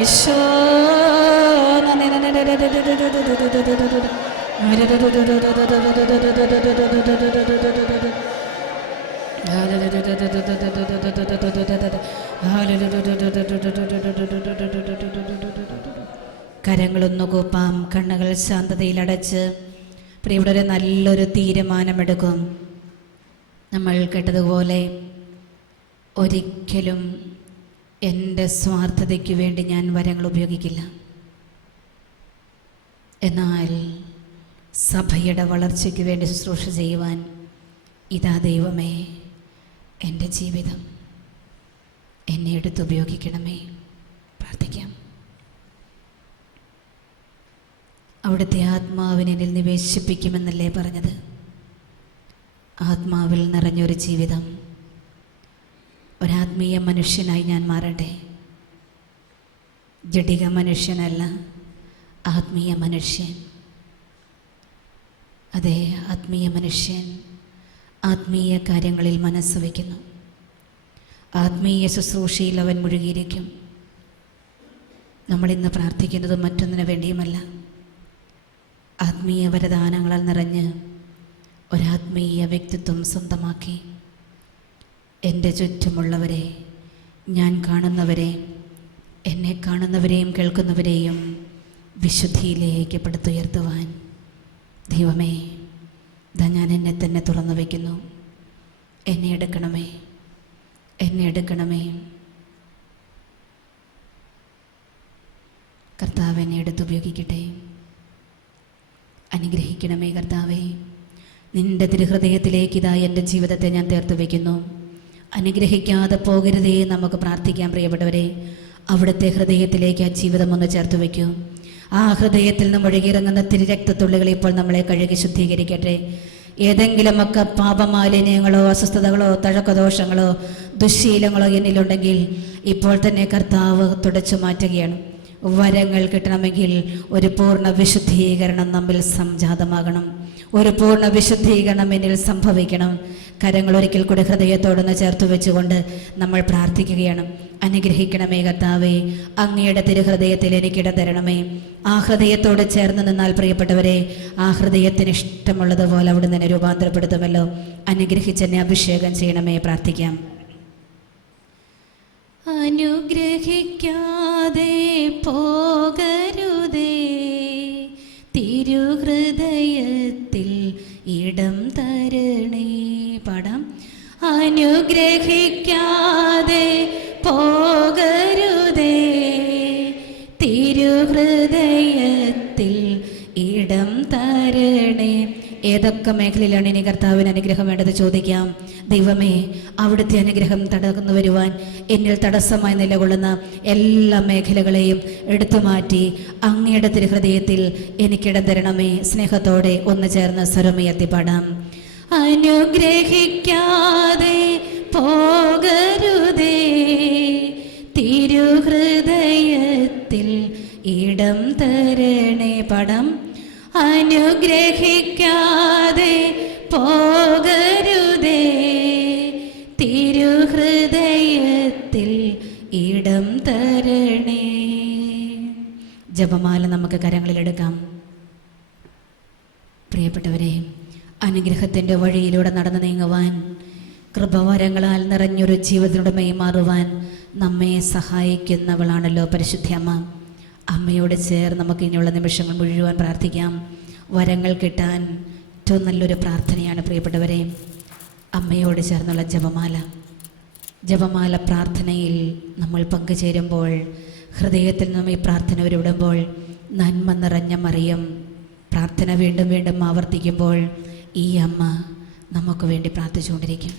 ഈശോ കരങ്ങളൊന്നു കൂപ്പാം, കണ്ണുകൾ ശാന്തതയിലടച്ച് പ്രിയപ്പെട്ടവരെ നല്ലൊരു തീരുമാനമെടുക്കും. നമ്മൾ കേട്ടതുപോലെ ഒരിക്കലും എൻ്റെ സ്വാർത്ഥതയ്ക്ക് വേണ്ടി ഞാൻ വരങ്ങൾ ഉപയോഗിക്കില്ല. എന്നാൽ സഭയുടെ വളർച്ചയ്ക്ക് വേണ്ടി ശുശ്രൂഷ ചെയ്യുവാൻ ഇതാ ദൈവമേ എൻ്റെ ജീവിതം, എന്നെ എടുത്തുപയോഗിക്കണമേ. പ്രാർത്ഥിക്കാം. അവിടുത്തെ ആത്മാവിനിൽ നിവേശിപ്പിക്കുമെന്നല്ലേ പറഞ്ഞത്? ആത്മാവിൽ നിറഞ്ഞൊരു ജീവിതം, ഒരാത്മീയ മനുഷ്യനായി ഞാൻ മാറട്ടെ. ജഡിക മനുഷ്യനല്ല, ആത്മീയ മനുഷ്യൻ. അതെ, ആത്മീയ മനുഷ്യൻ ആത്മീയ കാര്യങ്ങളിൽ മനസ്സ് വയ്ക്കുന്നു. ആത്മീയ ശുശ്രൂഷയിൽ അവൻ മുഴുകിയിരിക്കും. നമ്മളിന്ന് പ്രാർത്ഥിക്കുന്നത് മറ്റൊന്നിനു വേണ്ടിയുമല്ല, ആത്മീയ വരദാനങ്ങളാൽ നിറഞ്ഞ് ഒരാത്മീയ വ്യക്തിത്വം സ്വന്തമാക്കി എൻ്റെ ചുറ്റുമുള്ളവരെ, ഞാൻ കാണുന്നവരെ, എന്നെ കാണുന്നവരെയും കേൾക്കുന്നവരെയും വിശുദ്ധിയിലേക്ക് പടുത്തുയർത്തുവാൻ ദൈവമേ, ഇതാ ഞാൻ എന്നെ തന്നെ തുറന്നു വയ്ക്കുന്നു. എന്നെ എടുക്കണമേ, എന്നെ എടുക്കണമേ. കർത്താവ് എന്നെ എടുത്തുപയോഗിക്കട്ടെ. അനുഗ്രഹിക്കണമേ കർത്താവേ. നിൻ്റെ തിരുഹൃദയത്തിലേക്ക് ഇതാ എൻ്റെ ജീവിതത്തെ ഞാൻ ചേർത്ത് വയ്ക്കുന്നു. അനുഗ്രഹിക്കാതെ പോകരുതേ. നമുക്ക് പ്രാർത്ഥിക്കാം പ്രിയപ്പെട്ടവരെ. അവിടുത്തെ ഹൃദയത്തിലേക്ക് ആ ജീവിതം ഒന്ന് ചേർത്ത് വയ്ക്കൂ. ആ ഹൃദയത്തിൽ നിന്ന് ഒഴുകിയിറങ്ങുന്ന തിരുരക്തത്തുള്ളികൾ ഇപ്പോൾ നമ്മളെ കഴുകി ശുദ്ധീകരിക്കട്ടെ. ഏതെങ്കിലുമൊക്കെ പാപമാലിന്യങ്ങളോ അസ്വസ്ഥതകളോ തഴക്കദോഷങ്ങളോ ദുശ്ശീലങ്ങളോ എന്നിലുണ്ടെങ്കിൽ ഇപ്പോൾ തന്നെ കർത്താവ് തുടച്ചു മാറ്റുകയാണ്. വരങ്ങൾ കിട്ടണമെങ്കിൽ ഒരു പൂർണ്ണ വിശുദ്ധീകരണം നമ്മിൽ സംജാതമാകണം. ഒരു പൂർണ്ണ വിശുദ്ധീകരണം എന്നിൽ സംഭവിക്കണം. കരങ്ങൾ ഒരിക്കൽ കൂടി ഹൃദയത്തോടൊന്ന് ചേർത്ത് വെച്ചുകൊണ്ട് നമ്മൾ പ്രാർത്ഥിക്കുകയാണ്. അനുഗ്രഹിക്കണമേ കർത്താവേ, അങ്ങയുടെ തിരുഹൃദയത്തിൽ എനിക്കിട തരണമേ. ആ ഹൃദയത്തോട് ചേർന്ന് നിന്നാൽ പ്രിയപ്പെട്ടവരെ, ആ ഹൃദയത്തിന് ഇഷ്ടമുള്ളതുപോലെ അവിടെ നിന്ന് രൂപാന്തരപ്പെടുത്തുമല്ലോ. അനുഗ്രഹിച്ചെന്നെ അഭിഷേകം ചെയ്യണമേ. പ്രാർത്ഥിക്കാം. അനുഗ്രഹിക്കാതെ പോകരുതേ, തിരുഹൃദയത്തിൽ ഇടം തരണേ. പാടാം. അനുഗ്രഹിക്കാതെ പോകരുതേ, തിരുഹൃദയത്തിൽ ഇടം തരണേ. ഏതൊക്കെ മേഖലയിലാണ് ഇനി കർത്താവിന് അനുഗ്രഹം വേണ്ടത് ചോദിക്കാം. ദൈവമേ, അവിടുത്തെ അനുഗ്രഹം തടന്നു വരുവാൻ എന്നിൽ തടസ്സമായി നിലകൊള്ളുന്ന എല്ലാ മേഖലകളെയും എടുത്തു മാറ്റി അങ്ങയുടെ തിരുഹൃദയത്തിൽ എനിക്കിടം തരണമേ. സ്നേഹത്തോടെ ഒന്ന് ചേർന്ന് സ്വരമുയർത്തി പാടാം. അനുഗ്രഹിക്കാതെ പോകരുതേ, തിരുഹൃദയത്തിൽ ഇടം തരണേ. പാടാം. അനുഗ്രഹിക്കാതെ പോകരുതേ, തിരുഹൃദയത്തിൽ ഇടം തരണേ. ജപമാല നമുക്ക് കരങ്ങളിലെടുക്കാം. പ്രിയപ്പെട്ടവരെ, അനുഗ്രഹത്തിൻ്റെ വഴിയിലൂടെ നടന്നു നീങ്ങുവാൻ, കൃപവരങ്ങളാൽ നിറഞ്ഞൊരു ജീവിതത്തിനുടമയായി മാറുവാൻ നമ്മെ സഹായിക്കുന്നവളാണല്ലോ പരിശുദ്ധ അമ്മ. അമ്മയോട് ചേർന്ന് നമുക്ക് ഇനിയുള്ള നിമിഷങ്ങൾ മുഴുവൻ പ്രാർത്ഥിക്കാം. വരങ്ങൾ കിട്ടാൻ ഏറ്റവും നല്ലൊരു പ്രാർത്ഥനയാണ് പ്രിയപ്പെട്ടവരെ അമ്മയോട് ചേർന്നുള്ള ജപമാല പ്രാർത്ഥനയിൽ നമ്മൾ പങ്കുചേരുമ്പോൾ, ഹൃദയത്തിൽ നിന്നും ഈ പ്രാർത്ഥന ഉരുവിടുമ്പോൾ, നന്മ നിറഞ്ഞ മറിയം പ്രാർത്ഥന വീണ്ടും വീണ്ടും ആവർത്തിക്കുമ്പോൾ ഈ അമ്മ നമുക്ക് വേണ്ടി പ്രാർത്ഥിച്ചുകൊണ്ടിരിക്കും.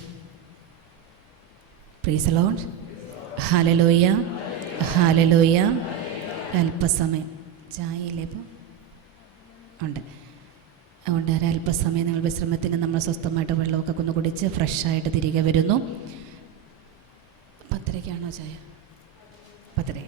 Praise the lord. Hallelujah, hallelujah. അല്പസമയം ചായയിലേപ്പോൾ ഉണ്ട്, അതുകൊണ്ട് ഒരല്പസമയം നിങ്ങൾ വിശ്രമത്തിന് നമ്മൾ സ്വസ്ഥമായിട്ട് വെള്ളമൊക്കെ ഒന്ന് കുടിച്ച് ഫ്രഷായിട്ട് തിരികെ വരുന്നു. 10:30 ചായ? 10:30.